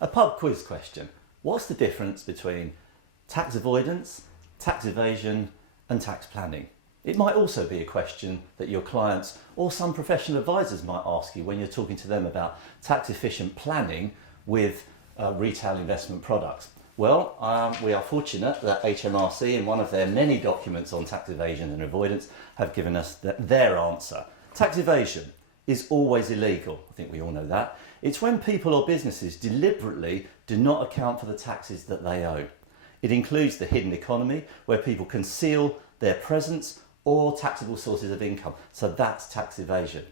A pub quiz question. What's the difference between tax avoidance, tax evasion and tax planning? It might also be a question that your clients or some professional advisors might ask you when you're talking to them about tax efficient planning with retail investment products. Well, we are fortunate that HMRC, in one of their many documents on tax evasion and avoidance, have given us their answer. Tax evasion is always illegal. I think we all know that. It's when people or businesses deliberately do not account for the taxes that they owe. It includes the hidden economy, where people conceal their presence or taxable sources of income. So that's tax evasion.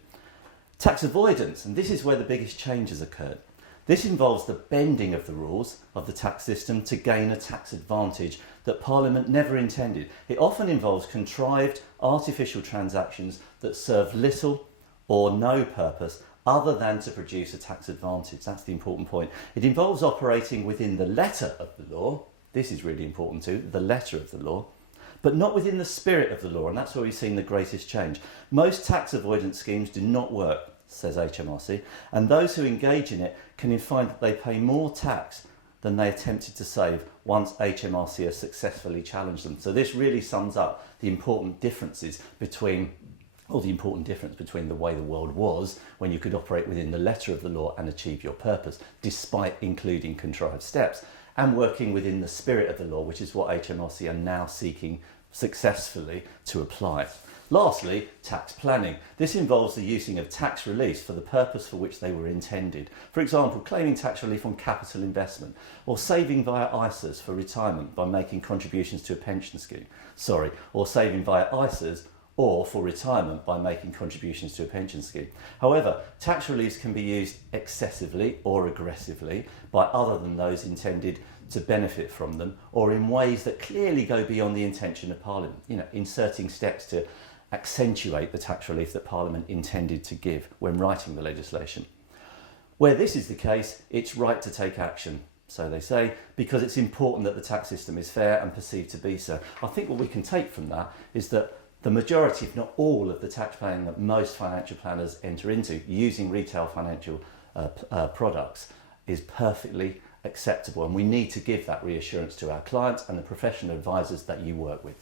Tax avoidance, and this is where the biggest changes occurred. This involves the bending of the rules of the tax system to gain a tax advantage that Parliament never intended. It often involves contrived, artificial transactions that serve little or no purpose other than to produce a tax advantage. That's the important point. It involves operating within the letter of the law. This is really important too, the letter of the law, but not within the spirit of the law, and that's where we've seen the greatest change. Most tax avoidance schemes do not work, says HMRC, and those who engage in it can find that they pay more tax than they attempted to save once HMRC has successfully challenged them. So this really sums up the important differences between the important difference between the way the world was when you could operate within the letter of the law and achieve your purpose, despite including contrived steps, and working within the spirit of the law, which is what HMRC are now seeking successfully to apply. Lastly, tax planning. This involves the using of tax reliefs for the purpose for which they were intended. For example, claiming tax relief on capital investment, or saving via ISAs for retirement by making contributions to a pension scheme. Or saving via ISAs or for retirement by making contributions to a pension scheme. However, tax reliefs can be used excessively or aggressively by other than those intended to benefit from them, or in ways that clearly go beyond the intention of Parliament, inserting steps to accentuate the tax relief that Parliament intended to give when writing the legislation. Where this is the case, it's right to take action, so they say, because it's important that the tax system is fair and perceived to be so. I think what we can take from that is that the majority, if not all, of the tax planning that most financial planners enter into using retail financial products is perfectly acceptable, and we need to give that reassurance to our clients and the professional advisors that you work with.